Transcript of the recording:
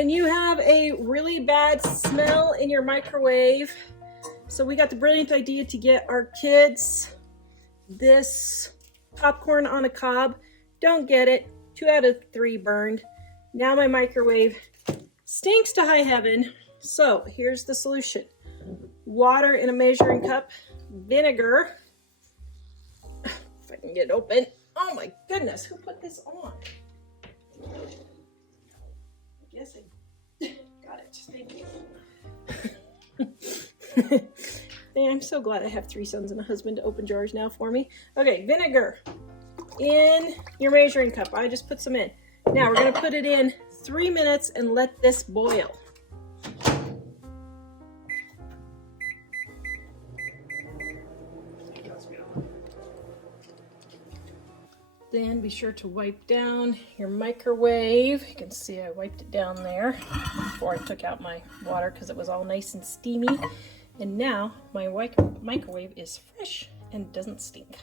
when you have a really bad smell in your microwave, so we got the brilliant idea to get our kids this popcorn on the cob. Don't get it. 2 out of 3 burned. Now my microwave stinks to high heaven. So here's the solution. Water in a measuring cup, vinegar. If I can get it open. Oh my goodness, who put this on? I guess I got it. Thank you. I'm so glad I have 3 sons and a husband to open jars now for me. Okay, vinegar in your measuring cup. I just put some in. Now we're going to put it in 3 minutes and let this boil. Then be sure to wipe down your microwave. You can see I wiped it down there before I took out my water because it was all nice and steamy. And now my microwave is fresh and doesn't stink.